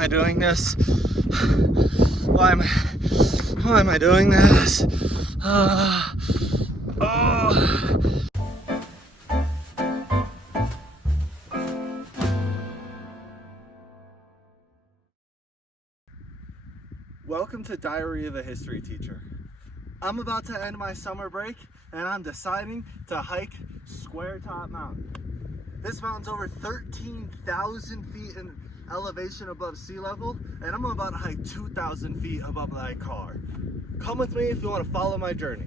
I doing this? Why am I doing this? Welcome to Diary of a History Teacher. I'm about to end my summer break and I'm deciding to hike Square Top Mountain. This mountain's over 13,000 feet in elevation above sea level, and I'm about to hike 2,000 feet above my car. Come with me if you want to follow my journey.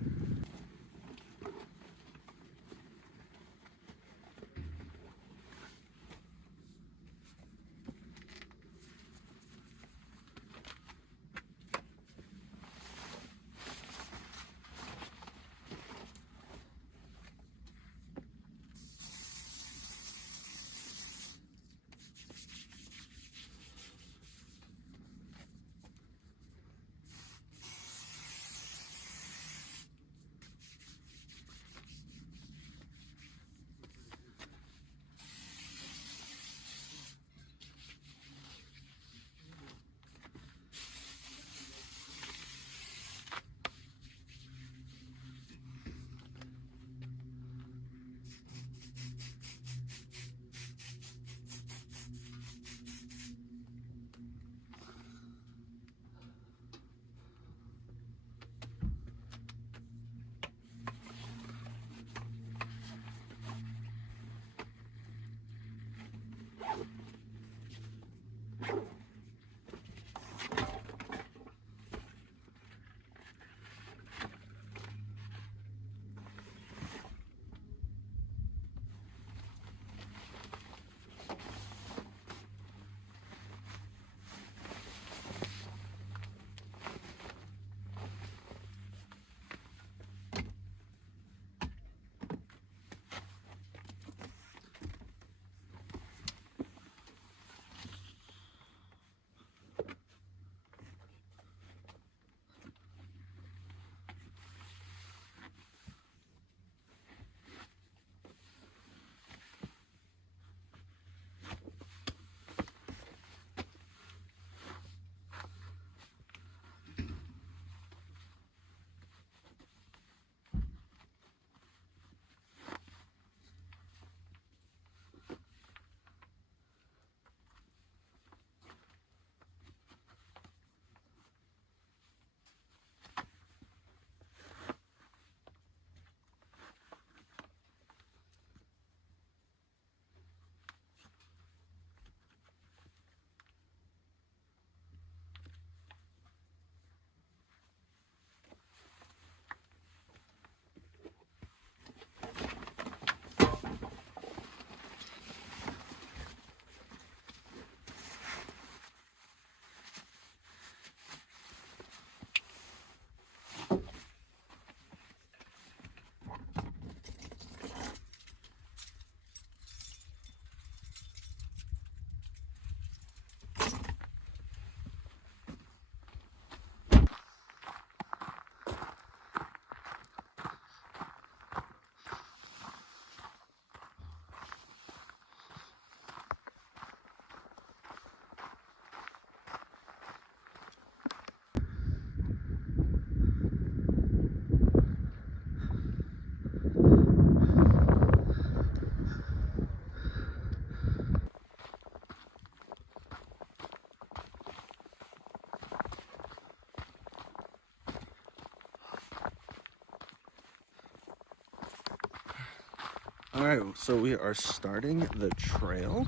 Alright, so we are starting the trail.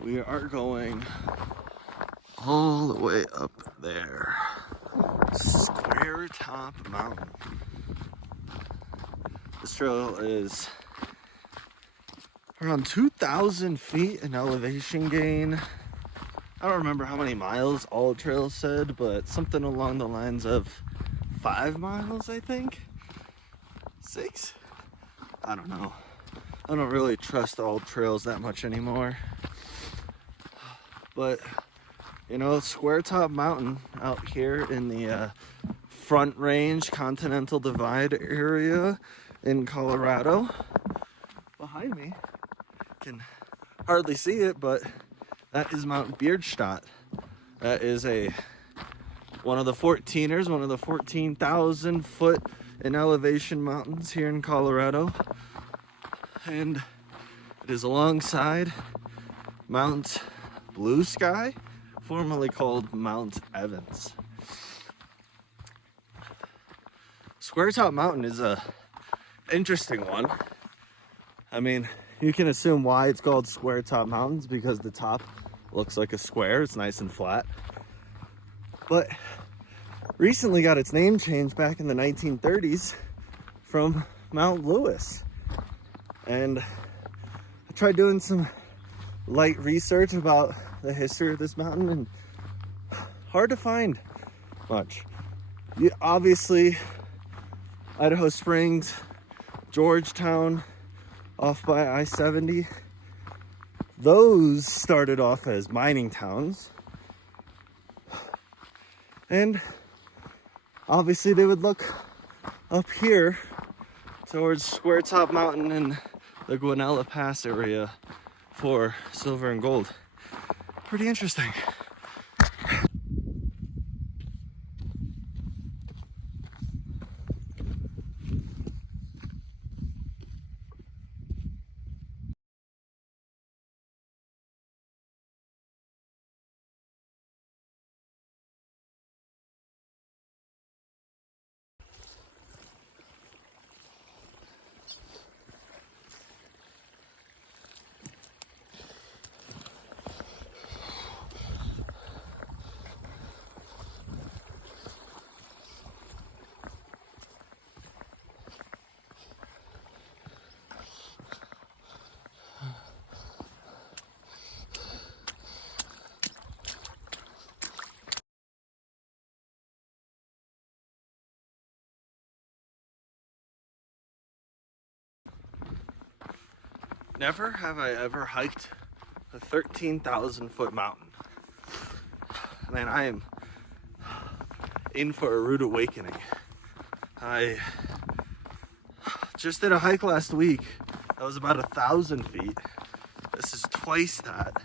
We are going all the way up there. Square Top Mountain. This trail is around 2,000 feet in elevation gain. I don't remember how many miles All Trails said, but something along the lines of 5 miles, I think. 6? I don't know. I don't really trust All Trails that much anymore. But, you know, Square Top Mountain out here in the Front Range Continental Divide area in Colorado. Behind me, can hardly see it, but That is Mount Beardstadt. That is one of the 14ers, one of the 14,000 foot in elevation mountains here in Colorado. And it is alongside Mount Blue Sky, formerly called Mount Evans. Square Top Mountain is a interesting one. I mean, you can assume why it's called Square Top Mountains, because the top looks like a square. It's nice and flat. But recently got its name changed back in the 1930s from Mount Lewis. And I tried doing some light research about the history of this mountain, and hard to find much. Obviously, Idaho Springs, Georgetown, off by I-70, those started off as mining towns. And obviously they would look up here towards Square Top Mountain and the Guanella Pass area for silver and gold. Pretty interesting. Never have I ever hiked a 13,000 foot mountain. Man, I am in for a rude awakening. I just did a hike last week that was about 1,000 feet. This is twice that.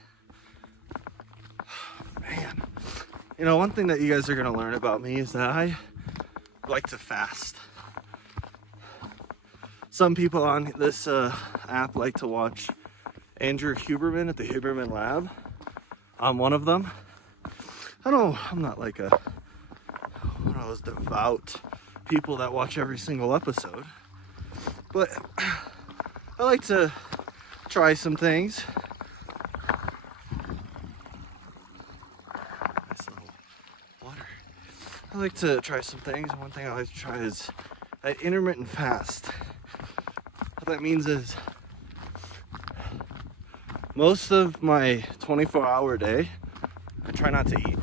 Man, you know, one thing that you guys are gonna learn about me is that I like to fast. Some people on this app like to watch Andrew Huberman at the Huberman Lab. I'm one of them. I'm not like one of those devout people that watch every single episode, but I like to try some things. Nice little water. I like to try some things. One thing I like to try is that intermittent fast. What that means is most of my 24-hour day, I try not to eat.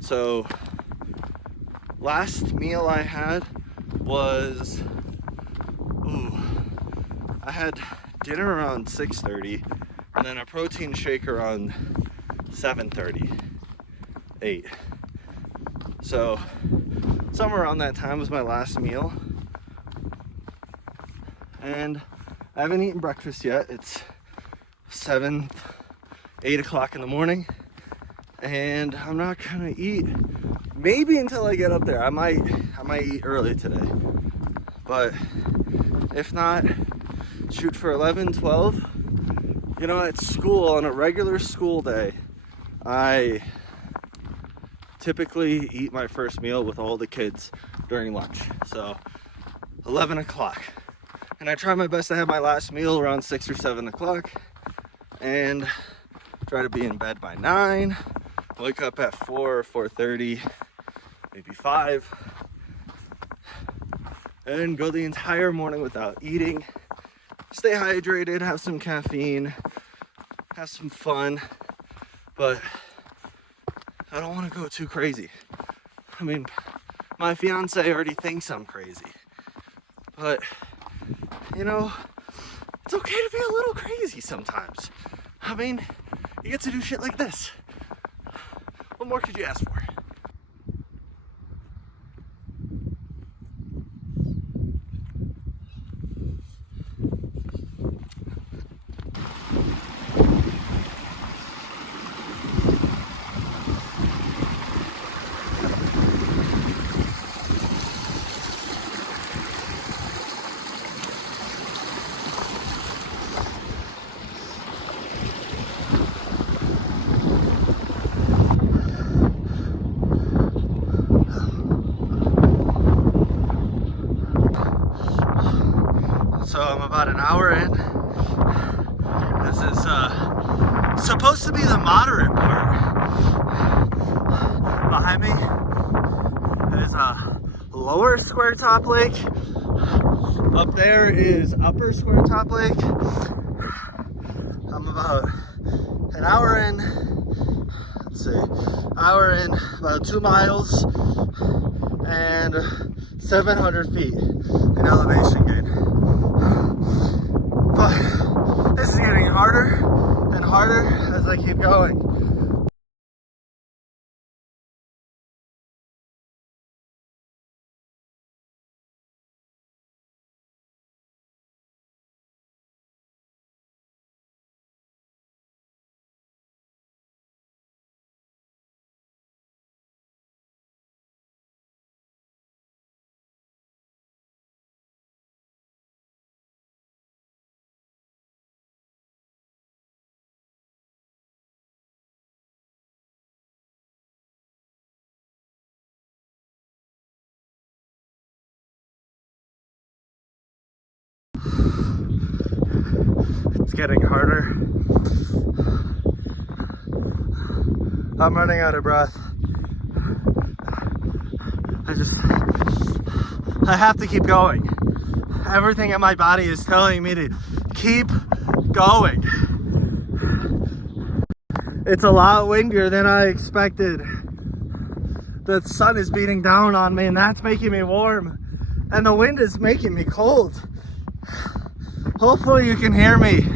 So last meal I had was, I had dinner around 6:30 and then a protein shake around 7:30, 8. So somewhere around that time was my last meal. And I haven't eaten breakfast yet. It's 8 o'clock in the morning, and I'm not gonna eat maybe until I get up there. I might eat early today, but if not, shoot for 11, 12. You know, at school, on a regular school day, I typically eat my first meal with all the kids during lunch. So 11 o'clock. And I try my best to have my last meal around 6 or 7 o'clock and try to be in bed by 9, wake up at 4 or 4:30, maybe 5, and go the entire morning without eating. Stay hydrated, have some caffeine, have some fun, but I don't want to go too crazy. I mean, my fiance already thinks I'm crazy, but you know, it's okay to be a little crazy sometimes. I mean, you get to do shit like this. What more could you ask for? about an hour in. This is supposed to be the moderate part. Behind me is a lower Square Top Lake. Up there is upper Square Top Lake. I'm about an hour in. Let's see, hour in, about 2 miles and 700 feet in elevation gain. But this is getting harder and harder as I keep going. It's getting harder. I'm running out of breath. I have to keep going. Everything in my body is telling me to keep going. It's a lot windier than I expected. The sun is beating down on me and that's making me warm. And the wind is making me cold. Hopefully you can hear me.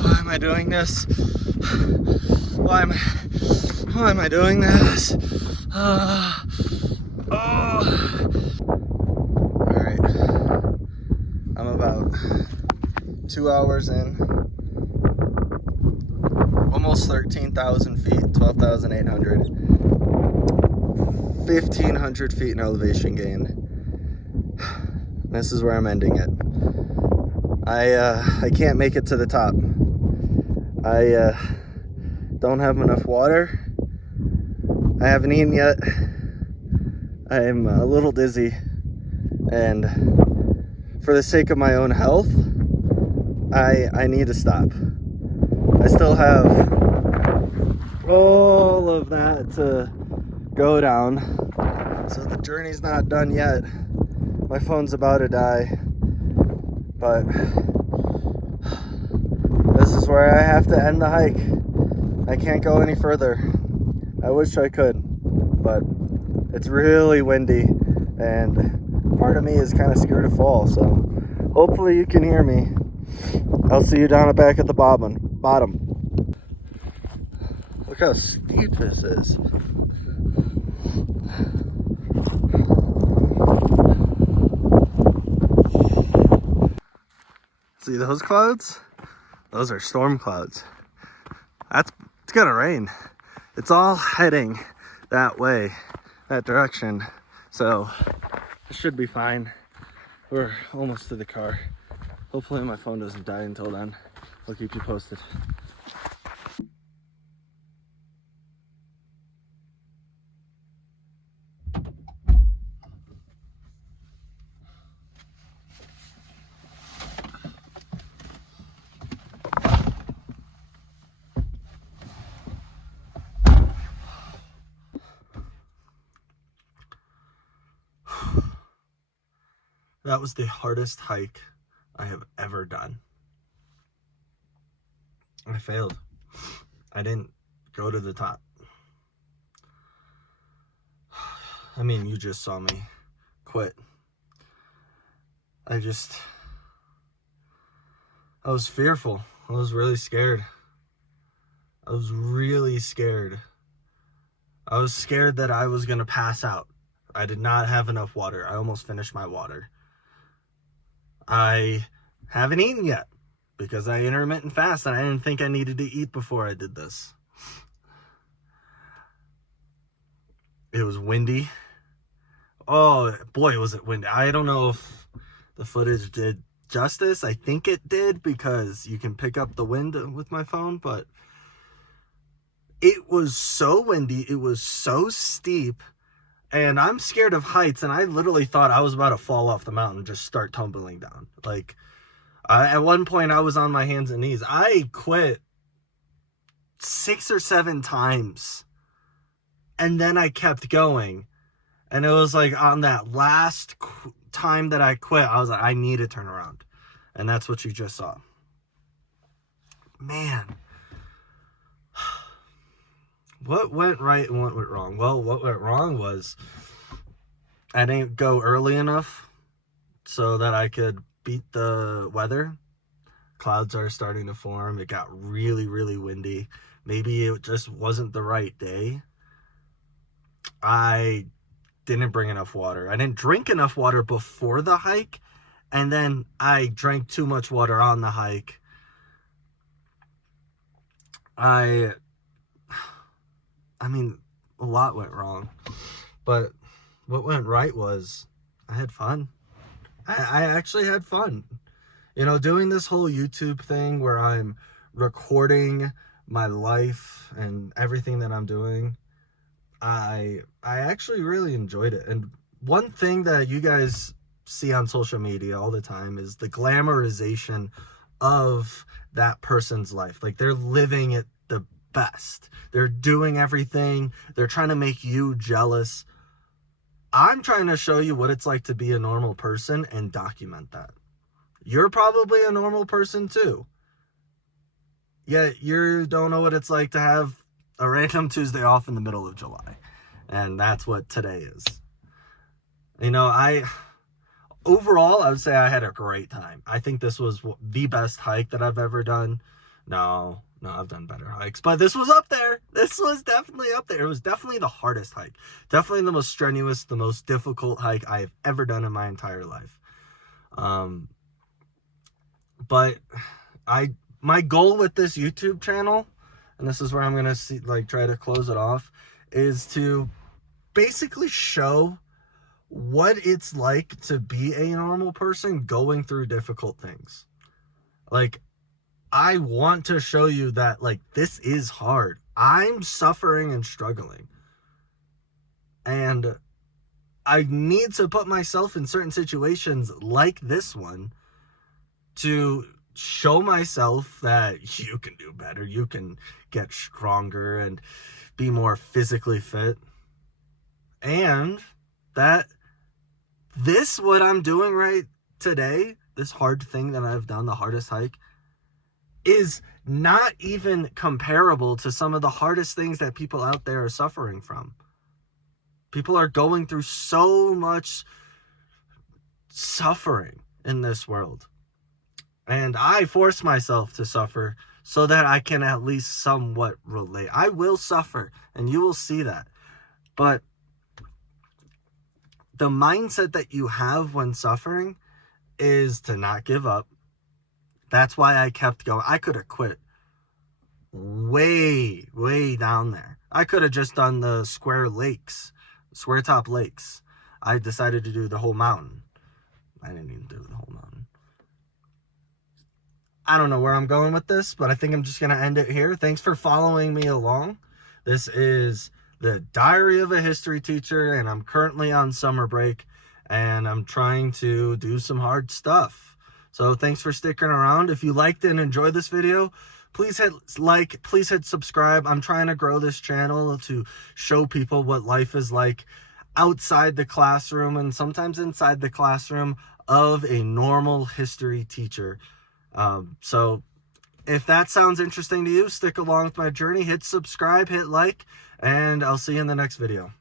Why am I doing this? Why am I doing this? Alright. I'm about 2 hours in. Almost 13,000 feet, 12,800. 1,500 feet in elevation gain. This is where I'm ending it. I can't make it to the top. I don't have enough water. I haven't eaten yet. I'm a little dizzy, and for the sake of my own health, I need to stop. I still have all of that to go down, so the journey's not done yet. My phone's about to die, but this is where I have to end the hike. I can't go any further. I wish I could, but it's really windy and part of me is kind of scared to fall, so hopefully you can hear me. I'll see you down back at the bottom. Look how steep this is. See those clouds? Those are storm clouds. It's gonna rain. It's all heading that way, that direction. So it should be fine. We're almost to the car. Hopefully my phone doesn't die until then. I'll keep you posted. That was the hardest hike I have ever done. I failed. I didn't go to the top. I mean, you just saw me quit. I was fearful. I was really scared. I was scared that I was gonna pass out. I did not have enough water. I almost finished my water. I haven't eaten yet because I intermittent fast and I didn't think I needed to eat before I did this. It was windy. Oh boy, was it windy. I don't know if the footage did justice. I think it did because you can pick up the wind with my phone, but it was so windy. It was so steep, and I'm scared of heights, and I literally thought I was about to fall off the mountain and just start tumbling down. Like, at one point I was on my hands and knees. I quit 6 or 7 times, and then I kept going. And it was like on that last time that I quit, I was like, I need to turn around. And that's what you just saw. Man. What went right and what went wrong? Well, what went wrong was I didn't go early enough so that I could beat the weather. Clouds are starting to form. It got really, really windy. Maybe it just wasn't the right day. I didn't bring enough water. I didn't drink enough water before the hike, and then I drank too much water on the hike. I mean, a lot went wrong, but what went right was I had fun. I actually had fun. You know, doing this whole YouTube thing where I'm recording my life and everything that I'm doing, I actually really enjoyed it. And one thing that you guys see on social media all the time is the glamorization of that person's life. Like, they're living it the best. They're doing everything. They're trying to make you jealous. I'm trying to show you what it's like to be a normal person and document that. You're probably a normal person too. Yet you don't know what it's like to have a random Tuesday off in the middle of July. And that's what today is. You know, overall, I would say I had a great time. I think this was the best hike that I've ever done. No, I've done better hikes, but this was up there. This was definitely up there. It was definitely the hardest hike. Definitely the most strenuous, the most difficult hike I have ever done in my entire life. But my goal with this YouTube channel, and this is where I'm going to try to close it off, is to basically show what it's like to be a normal person going through difficult things. Like, I want to show you that, like, this is hard. I'm suffering and struggling. And I need to put myself in certain situations like this one to show myself that you can do better. You can get stronger and be more physically fit. And that what I'm doing right today, this hard thing that I've done, the hardest hike, is not even comparable to some of the hardest things that people out there are suffering from. People are going through so much suffering in this world. And I force myself to suffer so that I can at least somewhat relate. I will suffer, and you will see that. But the mindset that you have when suffering is to not give up. That's why I kept going. I could have quit way, way down there. I could have just done the Square Top Lakes. I decided to do the whole mountain. I didn't even do the whole mountain. I don't know where I'm going with this, but I think I'm just going to end it here. Thanks for following me along. This is the Diary of a History Teacher, and I'm currently on summer break, and I'm trying to do some hard stuff. So thanks for sticking around. If you liked and enjoyed this video, please hit like, please hit subscribe. I'm trying to grow this channel to show people what life is like outside the classroom and sometimes inside the classroom of a normal history teacher. So if that sounds interesting to you, stick along with my journey, hit subscribe, hit like, and I'll see you in the next video.